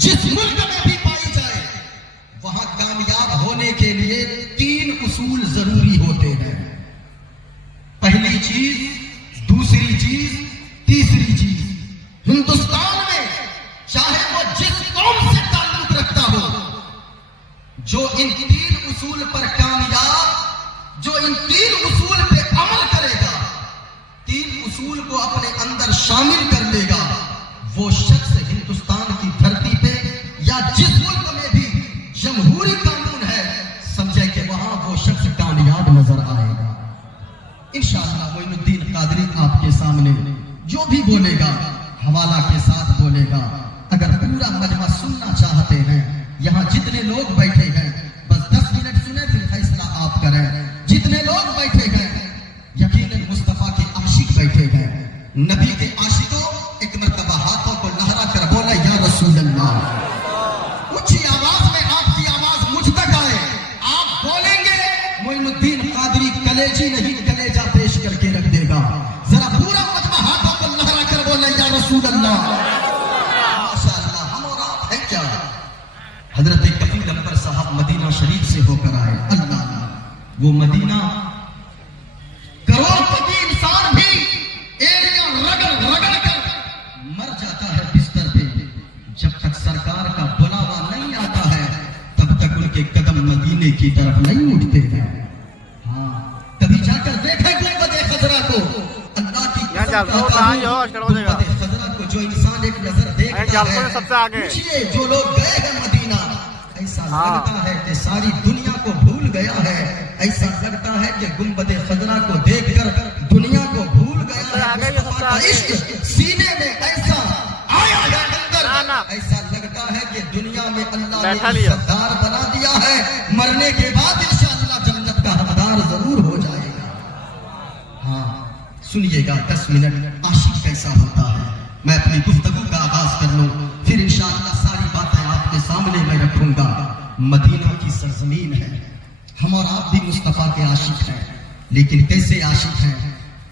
जिस मुल्क में भी पाई जाए, वहां कामयाब होने के लिए 3 उसूल जरूरी होते हैं। पहली चीज, दूसरी चीज, तीसरी चीज। हिंदुस्तान में चाहे वो जिस कौम से ताल्लुक रखता हो, जो इन 3 उसूल पर कामयाब, जो इन 3 उसूल पे अमल करेगा, 3 उसूल को अपने अंदर शामिल कर लेगा, वो शख्स हिंदुस्तान की धरती पे या जिस मुल्क में भी जमहूरी कानून है, समझे कि वहां वो शख्स कामयाब नजर आएगा। इंशाअल्लाह मोइनुद्दीन कादरी आपके सामने जो भी बोलेगा हवाला के साथ बोलेगा। अगर पूरा मजमा सुनना चाहते हैं, यहाँ जितने लोग बैठे हैं बस 10 मिनट सुने, फिर फैसला आप करें। जितने लोग बैठे हैं यकीनन मुस्तफा के आशिक बैठे हैं। नबी के आशिकों, एक मर्तबा हाथों को लहरा कर बोला या रसूल अल्लाह। ऊंची आवाज में आपकी आवाज मुझ तक आए, आप बोलेंगे, मोइनुद्दीन कादरी कलेजी नहीं कलेजा पेश करके रख देगा। जरा पूरा मजमा हाथों को लहरा कर बोले या रसूल अल्लाह। माशाअल्लाह, हम और आप हैं क्या? हजरत कफील अंबर साहब मदीना शरीफ से होकर आए। अल्लाह, वो मदीना करोड़पति इंसान भी एरिया रगड़ रगड़ कर मर जाता है बिस्तर पे, जब तक सरकार का बुलावा नहीं आता है तब तक उनके कदम मदीने की तरफ नहीं उठते हैं। हाँ, कभी जाकर देखे गुंबद खजरा को, अल्लाह की खजरा को जो इंसान एक नजर देखता है, सबसे आगे जो लोग गए हैं मदीना, ऐसा लगता है कि सारी दुनिया को भूल गया है। ऐसा लगता है कि गुंबद खजरा को देखकर दुनिया को भूल गया है। मुस्तफा का इश्क सीने में ऐसा आया है अंदर, ऐसा लगता है कि दुनिया में अल्लाह ने सरदार बना दिया है। मरने के बाद इंशाअल्लाह जन्नत का हकदार जरूर हो जाएगा। हाँ, सुनिएगा 10 मिनट आशिक कैसा होता है। मैं अपनी गुफ्तगू का आगाज कर लूं, फिर इंशाअल्लाह सारी बातें आपके सामने मैं रखूंगा। मदीना की सरजमीन है, हम और आप भी मुस्तफा के आशिक हैं, लेकिन कैसे आशिक हैं?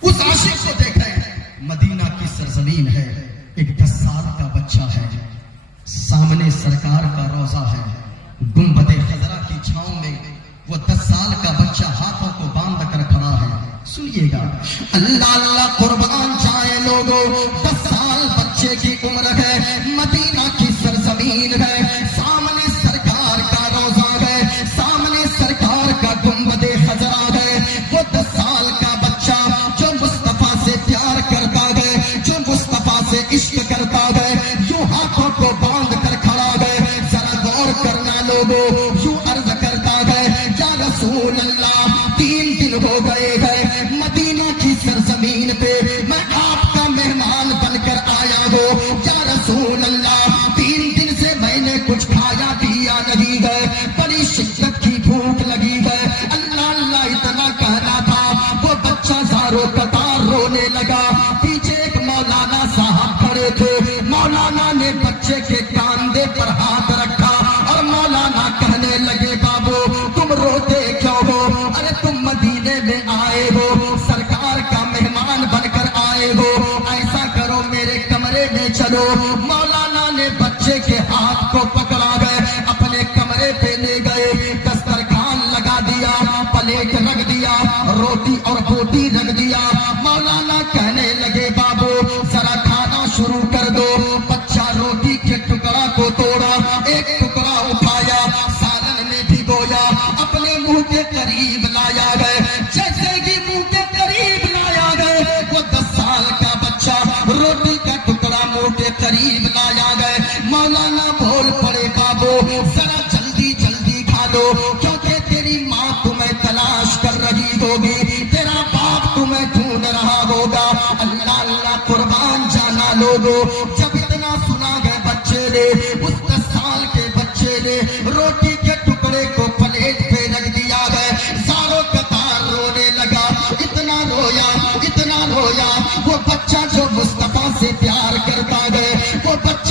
उस आशिक को देखें। मदीना की सरजमीन है, एक 10 साल का बच्चा है, सामने सरकार का रोजा है, गुंबद खजरा की छांव में वो 10 साल का बच्चा हाथों को बांध कर खड़ा है। सुनिएगा, अल्लाह अल्लाह कुर्बान जाए लोगों, 10 साल बच्चे की उम्र है, मदीना की सरजमीन है, सामने सरकार का रोजा है, सामने सरकार का गुंबद खजरा है। वो 10 साल का बच्चा जो मुस्तफा से प्यार करता है, जो मुस्तफा से इश्क करता है, यूं हाथों को बांध कर खड़ा है। जरा गौर करना लोगों, यूं अर्ज करता है या रसूल अल्लाह, 3 दिन हो गए हैं मदीना की सरजमीन पे मैं आपका मेहमान बनकर आया हूँ। या रसूल अल्लाह, 3 दिन से मैंने कुछ खाया पिया नहीं है, बड़ी शिद्दत की भूख लगी है। अल्लाह अल्लाह इतना कहना था, वो बच्चा ज़ारो कतार रोने लगा। पीछे एक मौलाना साहब खड़े थे, मौलाना ने बच्चे के कांधे पर हाथ रखा और मौलाना कहने लगे, बाबू तुम रोते क्यों हो? अरे तुम मदीने में आए हो, सरकार का मेहमान बनकर आए हो, ऐसा करो मेरे कमरे में चलो। मौलाना ने बच्चे के हाथ को पकड़ा गए, अपने कमरे पे ले गए, दस्तरखान लगा दिया, प्लेट रख दिया, रोटी और बोटी रख दिया। मौलाना कहने लगे, बाबू जरा खाना शुरू कर दो। बच्चा रोटी के टुकड़ा को तोड़ा, एक टुकड़ा उठाया, सालन में भिगोया, अपने मुंह के करीब लाया गए। जैसे ही मुंह के करीब लाया गए, वो 10 साल का बच्चा रोटी का टुकड़ा मुंह के करीब लाया गए। मौलाना बोल पड़े, बाबू जरा जल्दी जल्दी खा लो, क्योंकि तेरी माँ तुम्हें तलाश कर रही होगी, तेरा बाप तुम्हें ढूंढ रहा होगा। अल्लाह अल्लाह कुर्बान जाना लोगो, जब इतना सुना गए बच्चे ने, उस 10 साल के बच्चे ने रोटी के टुकड़े को प्लेट पे रख दिया है, सारों कतार रोने लगा। इतना रोया, वो बच्चा जो मुस्तफा से प्यार करता है, वो बच्चा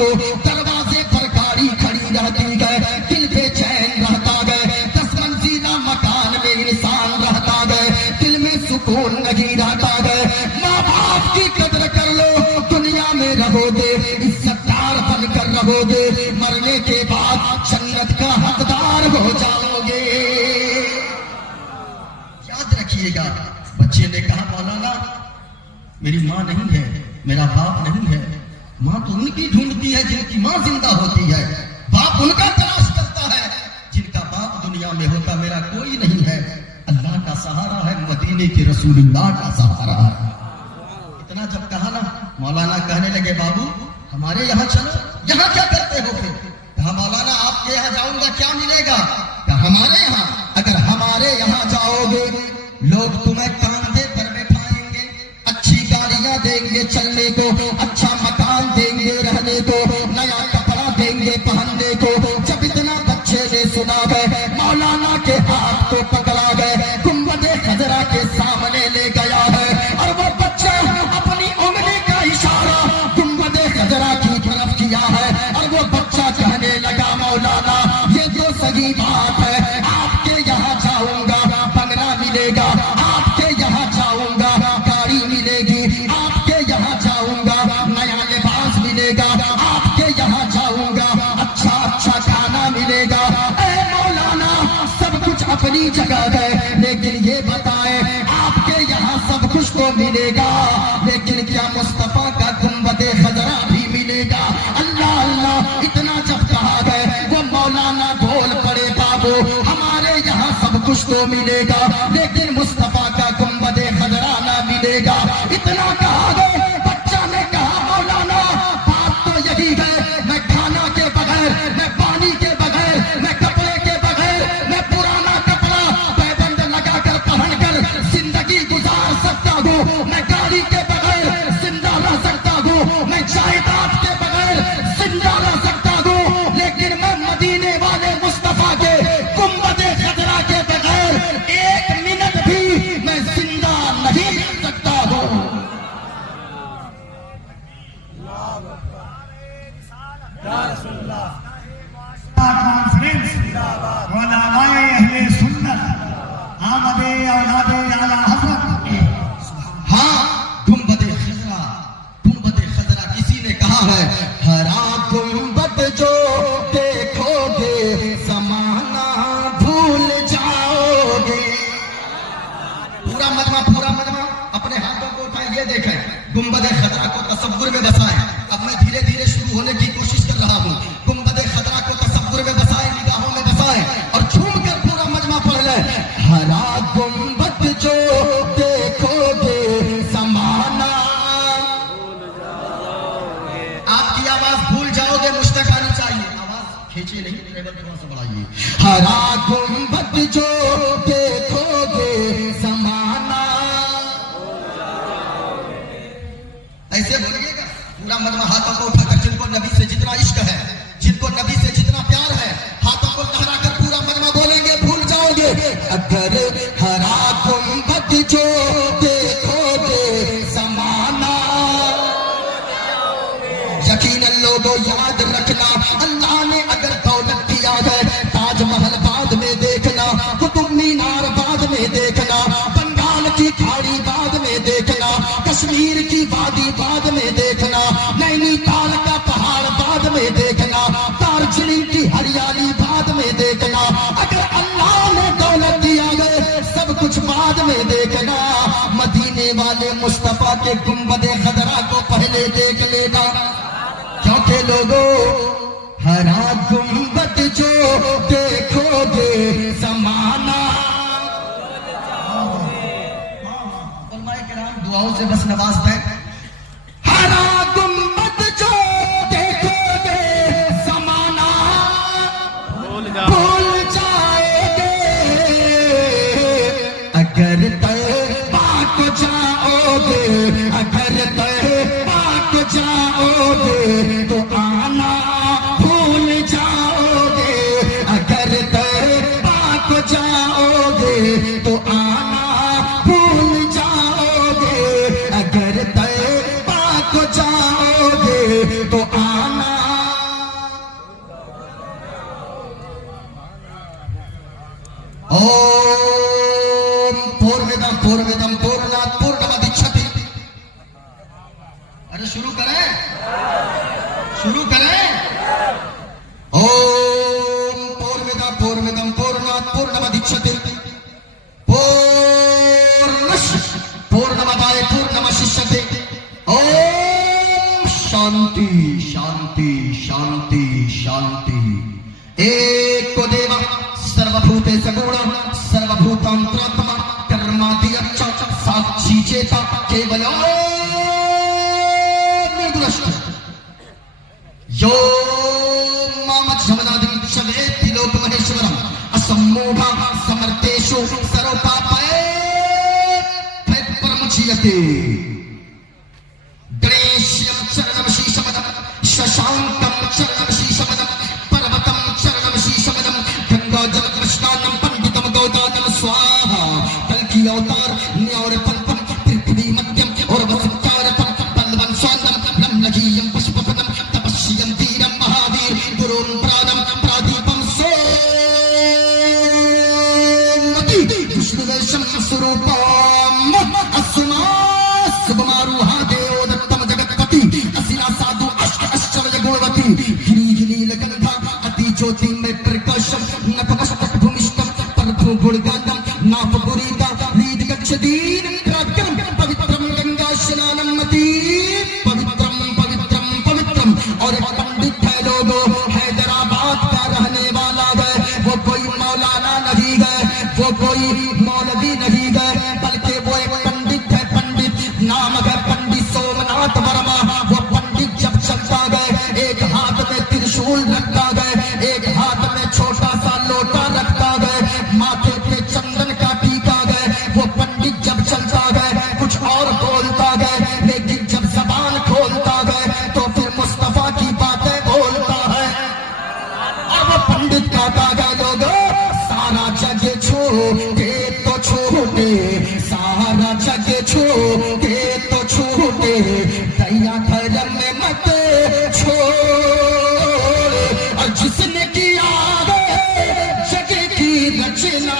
को, दरवाजे पर गाड़ी खड़ी रहती है, दिल बेचैन रहता गए, 10 मंजिला मकान में इंसान रहता गए, दिल में सुकून नहीं रहता गए। माँ बाप की कदर कर लो, दुनिया में रहोगे, इज्जतदार बनकर रहोगे, मरने के बाद जन्नत का हकदार हो जाओगे। याद रखिएगा। बच्चे ने कहा मौलाना मेरी माँ नहीं है, मेरा बाप नहीं है। माँ तो उनकी ढूंढती है जिनकी माँ जिंदा होती है, बाप उनका तलाश करता है जिनका बाप दुनिया में होता। मेरा कोई नहीं है, अल्लाह का सहारा है, मदीने की रसूलुल्लाह का सहारा है। इतना जब कहा ना, मौलाना कहने लगे बाबू हमारे यहाँ चलो। यहाँ क्या करते हो फिर? कहा मौलाना आपके यहाँ जाऊंगा, क्या मिलेगा? कहा हमारे यहाँ, अगर हमारे यहाँ जाओगे लोग तुम्हें कांधे पर बैठाएंगे, अच्छी गाड़ियां देंगे चलने को, अच्छा मकान देंगे रहने को, नया कपड़ा देंगे पहनने को। जब इतना बच्चे ने सुना गए, मौलाना के हाथ को पकड़ा गए, गुंबदे खजरा के सामने ले गया है, और वो बच्चा अपनी उंगली का इशारा गुंबदे खजरा की तरफ किया है, और वो बच्चा कहने लगा मौलाना ये तो सही बात है, आपके यहाँ जाऊंगा बंगला मिलेगा, आपके यहाँ जाऊंगा गाड़ी मिलेगी, आपके यहाँ जाऊंगा नया लिबास मिलेगा, आपके यहाँ जाऊंगा अच्छा अच्छा खाना मिलेगा। ए मौलाना सब कुछ अपनी जगह है, लेकिन ये बताए आपके यहाँ सब कुछ तो मिलेगा, लेकिन क्या मुस्तफा का गुंबदे खजरा भी मिलेगा? अल्लाह अल्लाह इतना जब कहा गए, वो मौलाना बोल पड़े बाबू हमारे यहाँ सब कुछ तो मिलेगा, लेकिन मुस्तफा का गुंबदे खजरा ना मिलेगा। इतना कहा गए, बच्चा ने कहा मौलाना बात तो यही है, मैं खाना के बगैर, मैं पानी के बगैर, मैं कपड़े के बगैर, मैं पुराना कपड़ा पैबंद लगाकर पहनकर जिंदगी गुजार सकता हूँ, मैं गाड़ी के बगैर जिंदा रह सकता हूँ, मैं जायदाद के बगैर जिंदा रह सकता हूँ, लेकिन मैं मदीने वाले मुस्तफा के गुंबदे खजरा के बगैर 1 मिनट भी मैं जिंदा नहीं रह सकता हूँ। कॉन्फ्रेंस उलमाए अहले सुन्नत आमदे औलादे आला हज़रत। हाँ, गुंबदे खजरा किसी ने कहा है, हरा गुंबद जो देखोगे समाना भूल जाओगे। पूरा मजमा अपने हाथों को उठाए, ये देखें गुंबदे खजरा को तसव्वुर में बसाएं। अब मैं धीरे धीरे शुरू होने की कोशिश कर रहा हूँ। गुंबदे खजरा को तसव्वुर में बसाएं, निगाहों में बसाएं, और झूम कर पूरा मजमा पढ़ लें। हरा गुंबद जो देखोगे समाना, आपकी आवाज भूल जाओगे, मुझतक आनी चाहिए, आवाज खींचिए नहीं, टेबल थोड़ा सा बढ़ाइए। हरा गुंबद जो देखोगे समाना, ऐसे बोलिएगा पूरा मजमा हाथों को उठाकर। जिनको नबी से जितना इश्क है, जिनको नबी से जितना प्यार है, हाथों को लहराकर पूरा मजमा बोलेंगे, भूल जाओगे। अगर हरा गुंबद जो देखोगे समाना, यकीनन लोगों याद रखना, अल्लाह ने अगर दौलत दिया है, ताजमहल बाद में देखना, कुतुब मीनार बाद में देखना, बंगाल की खाड़ी बाद में देखना, कश्मीर की वादी बाद में देखना, नैनीताल का पहाड़ बाद में देखना, दार्जिलिंग की हरियाली बाद में देखना। अगर अल्लाह ने दौलत दिया है, सब कुछ बाद में देखना, मदीने वाले मुस्तफा के गुंबदे खजरा को पहले देख लेना। क्योंकि लोगों हरा गुंबद जो देखोगे समाना, दुआओं से बस नवाजते हैं। हरा गुंबद जो देखोगे समाना भूल जाओगे, अगर तौबा को जाओगे, अगर तौबा को जाओगे तो आना भूल जाओगे, अगर तौबा को जाओगे तो आना भूल जाओगे, अगर यो मामज्जमनादिं शवेति लोकमहेश्वरम् असम्मूढा समर्थेषु सर्वपापये प्रमुच्यते गणेशं चरणं शीशमदं शशाङ्कं चरणं शीशमदं पर्वतं चरणं शीशमदं गंगाजलस्नानं पंडितं गौदानं स्वाहा कल्कि अवतार न्यार पंथम पृथ्वी मध्यम और वसंचार बलवन स्वानम नमनजीयं पुष्पपदं तपस्यं धीरं महावीर गुरुं प्राणं प्रादीपं सोमति विष्णुवेशं स्वरूपम् अस्मा शुभमारुहा देवोदत्तम जगत्पति असिरा साधु अष्ट अष्टवय गुणवती गिरी नीलगंधा अति ज्योति में प्रकाशम नपमस्तक भूमिष्ठम परभू गुणगानम नापपुरीता लीद गच्छदीन प्राज्ञम पवित्रम गंगा स्नानम मति पवित्रम पवित्रम पवित्रम और एक पंडित है लोगो हैदराबाद का रहने वाला है वो कोई मौलाना नहीं है वो कोई मौलवी नहीं है बल्कि वो एक पंडित है पंडित नाम है पंडित सोमनाथ वर्मा वो पंडित जब चलता गए एक हाथ में त्रिशूल रखता गए एक हाथ में छोटा सा लोटा रखता गए माथे पे चंदन का टीका गए वो पंडित जब चलता गए कुछ और बोलता गए लेकिन जब जबान खोलता गए तो फिर मुस्तफा की बातें बोलता है और वो पंडित कहता गए लोगो सारा जग छूटे तो छूटे सारा जग छूटे तो छूटे दया धर्म में मत छोड़ और जिसने किया जग की रचना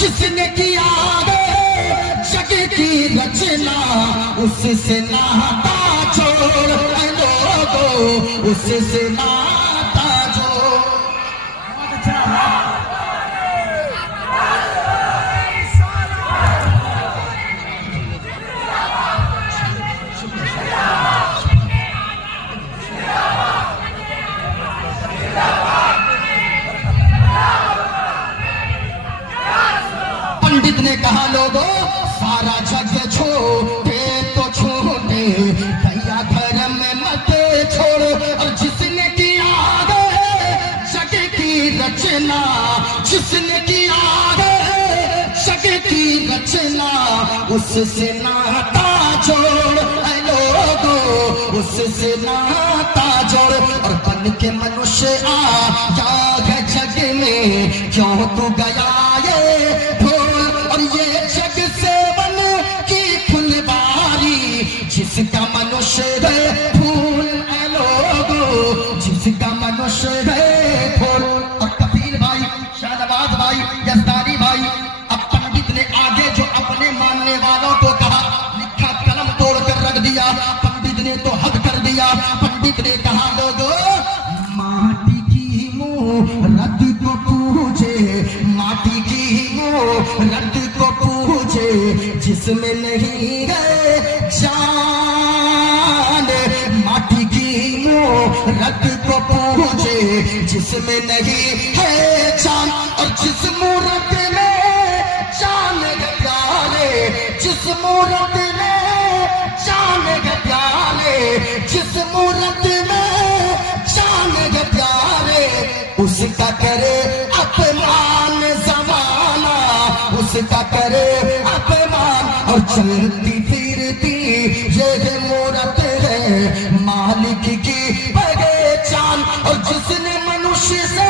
जिसने किया जग की रचना उससे नाता छोड़ लोगो उससे नाता जोड़ पंडित ने कहा लोगो सारा जग छोटे तो छोटे दया धर्म में मत छोड़ और जिसने किया जग की रचना जिसने किया जग की रचना उससे नाता जोड़ लोगो उससे नाता जोड़ और बन के मनुष्य आ जाग जग में क्यों तू गया ये और ये जग से बन की फुलवारी जिसका मनुष्य है फूल लोगो जिसका मनुष्य है फूल और कबीर भाई शाहनवाज भाई यजदारी भाई अब पंडित ने आगे जो अपने मानने वालों को कहा लिखा कलम तोड़ कर रख दिया पंडित ने तो हद कर दिया पंडित ने कहा लोगो माटी की मूरत को पूजे माटी की मूरत को पूजे जिसमें नहीं है जान माटी की मूरत को पूजे जिसमें नहीं है जान और जिस मूरत में जान है प्यारे जिस मूरत में जान है प्यारे जिस मूरत में जान है प्यारे उसका करे अपमान जमाना उसका करे अपमान और चलती फिरती ये मूरत है मालिक की पहचान और जिसने मनुष्य से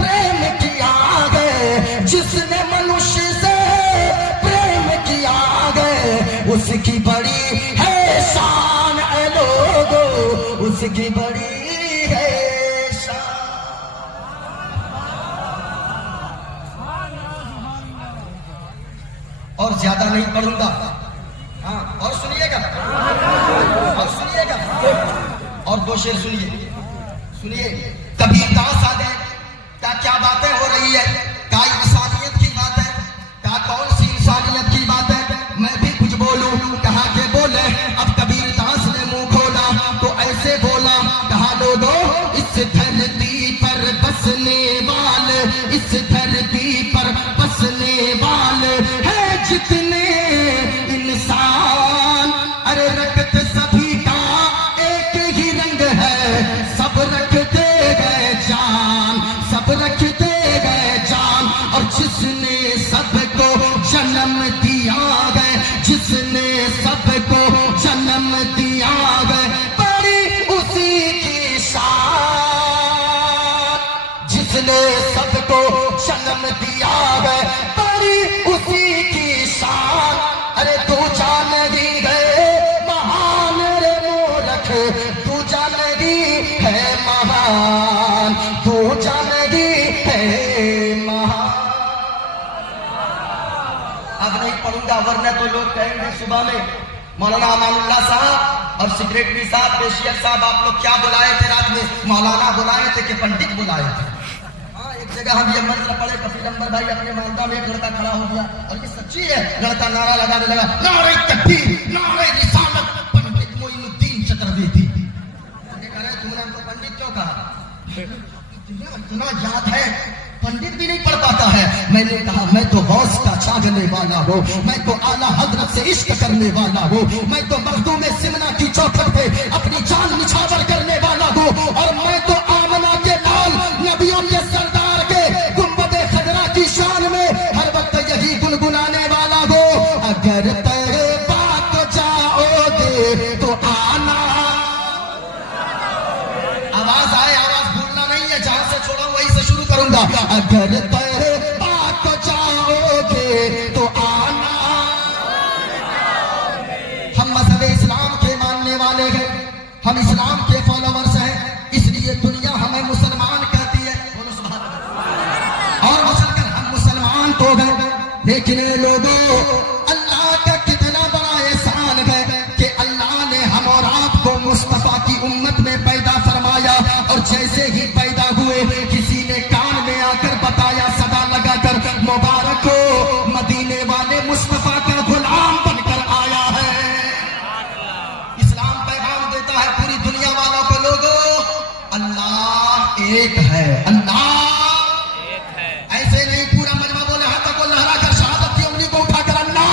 प्रेम किया गए जिसने मनुष्य से प्रेम किया गए उसकी बड़ी है शान लोगो उसकी बड़ी है और ज्यादा नहीं पढ़ूंगा हाँ और सुनिएगा और दो शेर सुनिए कभी दास आ गए क्या बातें हो रही है क्या इंसानियत की बात है क्या कौन सी इंसानियत की बात है मैं भी कुछ बोलूं कहा के बोले अब कबीर दास ने मुंह खोला तो ऐसे बोला कहा लोगो इस धरती पर बसने वाले इस धरती पर बसने वाले है जितने इंसान अरे रक्त सभी का एक ही रंग है सब जिसने सबको जन्म दिया है बड़ी उसी की शान। अरे तू जान दी गए महान रे मूर्ख, तू जान दी है महान, तू जान दी है महान। अब नहीं पढ़ूंगा वरना तो लोग कहेंगे सुबह में मौलाना अमानुल्लाह साहब और सेक्रेटरी साहब, पेशियर साहब, आप लोग क्या बुलाए थे रात में? मौलाना बुलाए थे कि पंडित बुलाए थे? हाँ, एक जगह हम ये मंत्र पढ़े, कफील अंबर भाई अपने मालदा में एक लड़का खड़ा हो गया और ये सच्ची है, लड़का नारा लगाने लगा, नारे तकबीर, नारे रिसालत, पंडित मोइनुद्दीन चतुर्वेदी। कह रहे तुमने हमको पंडित क्यों कहा? इतना याद है, पंडित भी नहीं पढ़ पाता है। मैंने कहा मैं तो गौस का छागने वाला हूँ, मैं तो आला हजरत से इश्क करने वाला हूँ, मैं तो मखदूम सिमना की चौखट पे अपनी जान निछावर करने वाला हूँ, और मैं तो आमना के लाल नबियों के सरदार के गुंबद खजरा की शान में हर वक्त यही गुनगुनाने वाला हूँ। अगर तेरे बात जाओगे तो आना। आवाज आए, आवाज भूलना नहीं है, जहां से छोड़ा वहीं से शुरू करूंगा। अगर तेरे बात जाओगे तो आना। हम मजहब इस्लाम के मानने वाले हैं, हम इस्लाम के फॉलोवर्स हैं, इसलिए दुनिया हमें मुसलमान कहती है। और मुसलमान हम मुसलमान तो गए, लेकिन लोगों अल्लाह का कितना बड़ा एहसान है कि अल्लाह ने हम और आपको मुस्तफा की उम्मत में पैदा फरमाया, और जैसे ही पैदा हुए किसी ने कान में आकर बताया, सदा लगाकर, मुबारक हो मदीने वाले मुस्तफा का गुलाम बनकर आया है। इस्लाम पैगाम देता है पूरी दुनिया वालों को, लोगों अल्लाह एक है, अल्लाह एक है। ऐसे नहीं पूरा मजमा बोले, हाथों को लहरा कर शहादत की उंगली को उठाकर अल्लाह,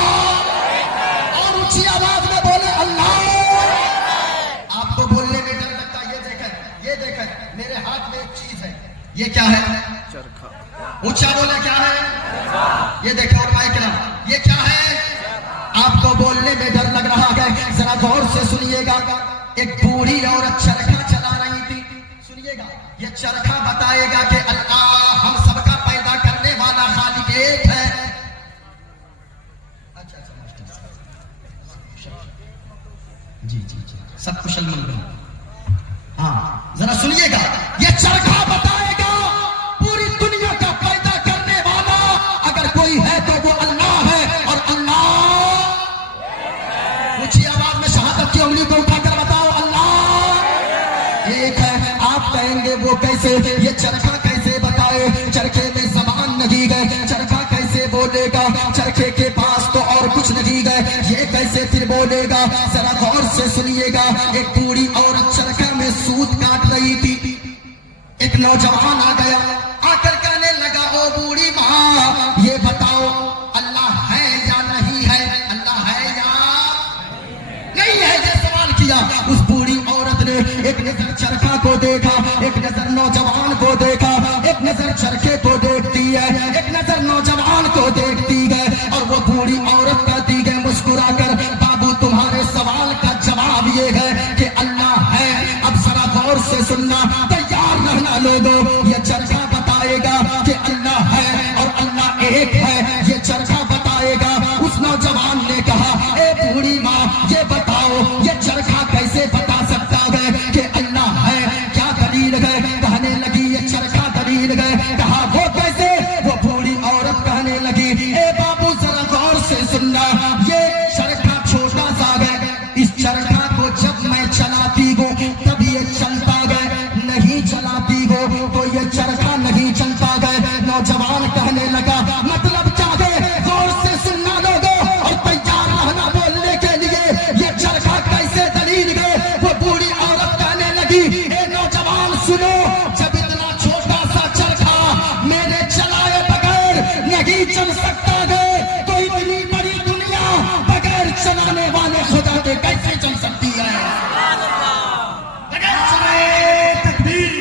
और ऊंची आवाज में बोले अल्लाह। आपको बोलने में डर लगता है, ये देखें मेरे हाथ में एक चीज है, ये क्या है? चरखा। ऊंचा बोले क्या है? ये देखो माइकरा, ये क्या है? आपको बोलने में डर लग रहा है, जरा गौर से सुनिएगा। एक बूढ़ी औरत चरखा चला रही थी, सुनिएगा, ये चरखा बताएगा कि अल्लाह हम सबका पैदा करने वाला खालिक एक है। अच्छा जी जी जी, सब कुशल मंगल। हाँ जरा सुनिएगा, ये चरखा बताएगा पूरी दुनिया का पैदा करने वाला अगर कोई है तो वो अल्लाह है, और अल्लाह ऊंची आवाज में शहादत की उंगली को उठाकर बताओ अल्लाह एक है। आप कहेंगे वो कैसे, ये चरखा कैसे बताए? चरखे में जबान नहीं गए, चरखा कैसे बोलेगा? चरखे के पास तो और कुछ नहीं गए, ये कैसे फिर बोलेगा? जरा गौर से सुनिएगा। एक बूढ़ी औरत चरखा में सूत काट रही थी, एक नौजवान आ गया, आकर कहने लगा, ओ बूढ़ी माँ ये बताओ अल्लाह है या नहीं है? अल्लाह है या नहीं है? ये सवाल किया। उस बूढ़ी औरत ने एक नजर चरखा को देखा, एक नजर नौजवान को देखा, एक नजर चरखे को देखती है, एक नजर नौजवान को देखती है, और वो बूढ़ी औरत कहती है मुस्कुराकर, बाबू तुम्हारे सवाल का जवाब ये है कि अल्लाह है। अब जरा गौर से सुनना, तैयार रहना लोगों, ये चरखा बताएगा कि अल्लाह है और अल्लाह एक है। ये चरखा बताएगा। उस नौजवान ने कहा, ए बूढ़ी माँ ये बताओ ये चरखा कैसे बता सकता है कि अल्लाह है? क्या दलील है? कहने लगी ये चरखा दलील है। कहा वो कैसे? वो बूढ़ी औरत कहने लगी, ए बाबू जरा गौर से सुनना, ये चरखा छोटा सा है, इस चरखा को जब मैं चलाती हूँ तब ये चलता है, नहीं चलाती हो तो ये चरखा नहीं चलता है। नौजवान कहने लगा, मतलब क्या है? गौर से सुनना लोगों और तैयार रहना बोलने के लिए, ये चरखा कैसे दलील है? वो बूढ़ी औरत कहने लगी, ए नौजवान सुनो, जब इतना छोटा सा चरखा मेरे चलाए बगैर नहीं चल सकता है, तो इतनी बड़ी दुनिया बगैर चलाने वाले खुदा के कैसे चल सकती है? बगैर चलाए तकबीर।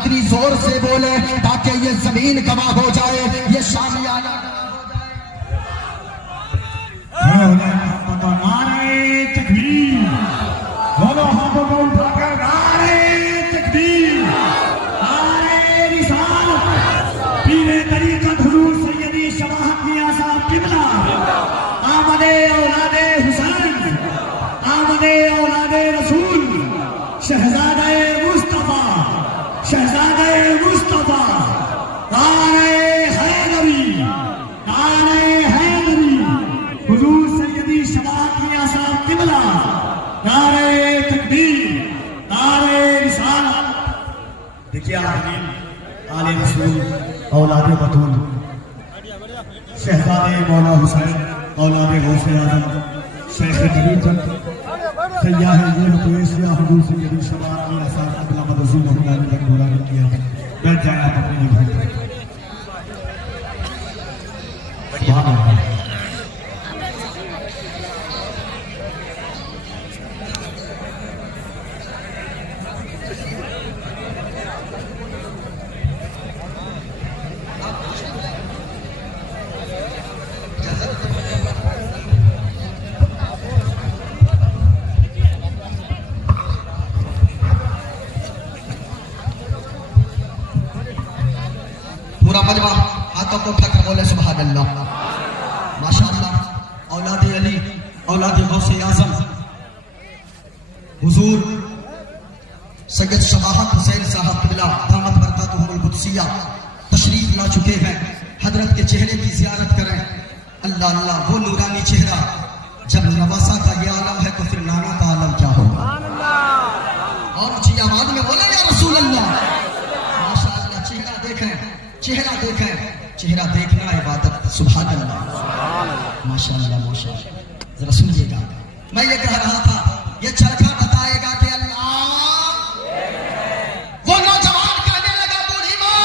इतनी जोर से बोले ताकि ये जमीन गवाह हो जाए, ये शामियाना नारे तकबीर, दोनों हाथों को उठाकर नारे तकबीर, नारे रिसालत, पीरे तरीक़त हुज़ूर सैयदी शवाहत मियां साहब किबला, आमदे औलादे हुसैन, आमदे औलादे रसूल, शहजादे मुस्तफा, शहजादे मुस्तफा, नारे हैदरी, नारे हैदरी, हुजूर सैयदी शवाहत मियां साहब किबला, नारे तकबीर, नारे रिसालत। देखिए आले रसूल, औलादे बतूल, शहजादे मौला हुसैन, औलादे गौसे आज़म, शेख जलील सैयाह ये पेशिया हुजूर सैयदी शवाहत मियां साहब किबला मदसूम होना ने बोला किया। बैठ जाए आप अपनी जगह पर। पूरा मजमा हाथों को उठाकर बोले सुभान अल्लाह। माशाअल्लाह, औलादे अली, औलादे गौसे आज़म, हुजूर सैयद शवाहत हुसैन साहब किबला दामत बरकातुहुमुल कुद्सिया तशरीफ ला चुके हैं। हजरत के चेहरे की जियारत करें। अल्लाह अल्लाह, वो नूरानी चेहरा, जब नवासा का ये आलम है तो फिर नाना का आलम क्या होगा। और ऊंची आवाज में बोले या रसूल अल्लाह। माशाअल्लाह, चेहरा देखें, चेहरा देखें, चेहरा देखना इबादत। सुभान अल्लाह, माशाअल्लाह माशाअल्लाह। जरा सुनिएगा, मैं ये कह रहा था, ये चरखा बताएगा कि अल्लाह, वो नौजवान कहने लगा बूढ़ी माँ,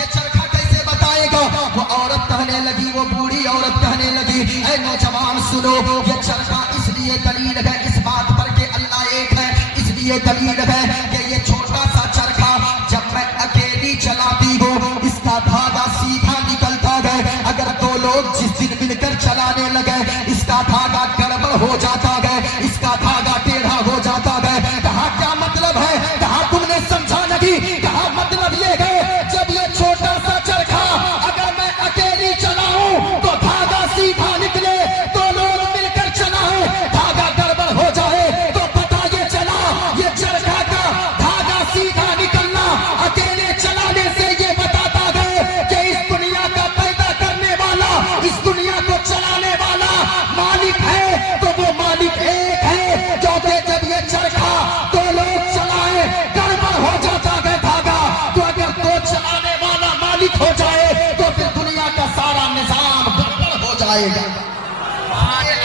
ये चरखा कैसे बताएगा। वो औरत कहने लगी, वो बूढ़ी औरत कहने लगी, ऐ नौजवान सुनो, ये चरखा इसलिए दलील है इस बात पर कि अल्लाह एक है, इसलिए दलील है कि ये छोटा सा चरखा जब मैं अकेली चलाती हूँ, इसका धागा सीधा निकलता है। अगर दो लोग जिस दिन मिलकर चलाने लगे, इसका धागा गड़बड़ हो जाता है, इसका धागा टेढ़ा हो जाता है। कहा क्या मतलब है, कहा तुमने समझा नहीं। कहा मतलब ये है, जब ये छोटा सा चरखा अगर मैं अकेली चलाऊं तो धागा सीधा निकले, तो लोग मिलकर चलाएं धागा गड़बड़ हो जाए, तो पता ये चला ये चरखा का धागा सीधा निकलना अकेले चलाने से ये बताता है कि इस दुनिया का पैदा करने वाला, इस दुनिया को चलाने वाला मालिक है, तो वो मालिक एक है। क्योंकि जब ये चरखा दो लोग चलाए गड़बड़ हो जाता है धागा, तो अगर दो चलाने वाला मालिक हो जाए तो फिर दुनिया का सारा निजाम गड़बड़ हो जाएगा।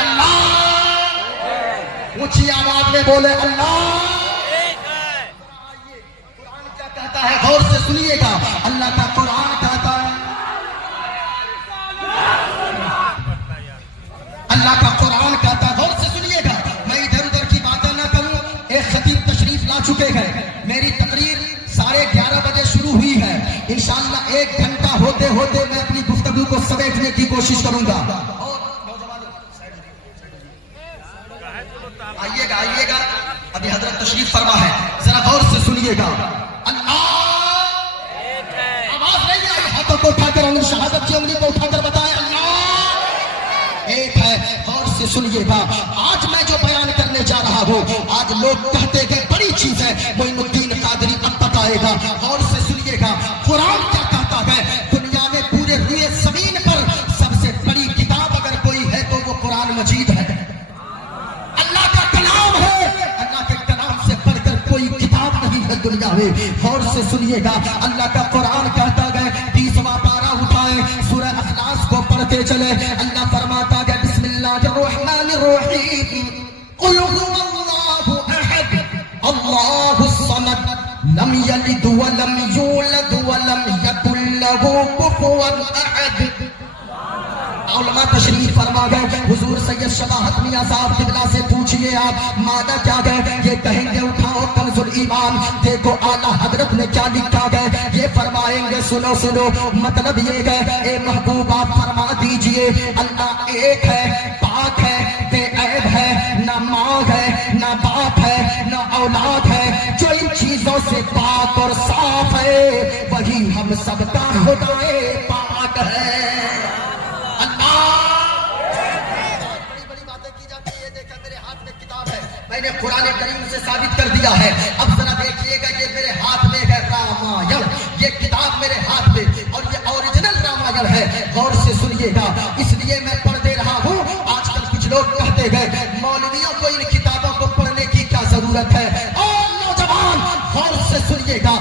अल्लाह, ऊंची आवाज में बोले अल्लाह। कुरान क्या कहता है, गौर से सुनिएगा। अल्लाह का कुरान कहता है, अल्लाह का कुरान कहता है, गौर से सुनिएगा। मैं इधर उधर की बातें ना करूं। एक खतीब तशरीफ ला चुके हैं। मेरी तकरीर 11:30 बजे शुरू हुई है। इंशाअल्लाह 1 घंटा होते होते मैं अपनी गुफ्तगू को समेटने की कोशिश करूंगा। आइएगा आइएगा, अभी हजरत तशरीफ फरमा है, जरा गौर से सुनिएगा। अल्लाह, आवाज नहीं आई, हाथों को उठाकर उंगली, शहादत की उंगली को उठाकर बताएं अल्लाह एक है। गौर से सुनिएगा, आज मैं जो बयान करने जा रहा हूँ, आज लोग कहते हैं बड़ी चीज है, मोइनुद्दीन कादरी अब बताएगा। गौर से सुनिएगा, कुरान क्या कहता है। दुनिया में पूरे हुए जमीन पर सबसे बड़ी किताब अगर कोई है तो वो कुरान मजीद है। अल्लाह का कलाम है, अल्लाह के कलाम से बढ़कर कोई किताब नहीं है दुनिया में। गौर से सुनिएगा, अल्लाह का कुरान कहता है, 20वां पारा उठाए, सूरह अखलास को पढ़ते चले। अल्लाह फरमाता है, बिस्मिल्लाहिर्रहमानिर्रहीम, कुल हुवल्लाहु अहद, अल्लाहुस समद, लम यलिद व लम यूलद व लम यकुल लहू कुफुवन अहद। उलमा तशरीफ फरमा गए। हुजूर सैयद शवाहत मियां साहब किबला से पूछिए आप मादा क्या गए, ये कहेंगे उठाओ कंजुल ईमान, देखो आला हजरत ने क्या लिखा गया। सुनो सुनो मतलब ये है ए महबूबा फरमा दीजिए अल्लाह एक है, पाक है, बेऐब है, ना माँ है, ना बाप है, ना औलाद है। जो इन चीजों से पाक और साफ है वही हम सबका खुदाए पाक है। मैंने कुरान करीम से साबित कर दिया है। अब जरा देखिएगा, ये मेरे हाथ में है रामायण, ये किताब मेरे हाथ में, और ये ओरिजिनल रामायण है। गौर से सुनिएगा, इसलिए मैं पढ़ दे रहा हूँ। आजकल कुछ लोग कहते गए मौलवियों को इन किताबों को पढ़ने की क्या जरूरत है। और नौजवान गौर से सुनिएगा,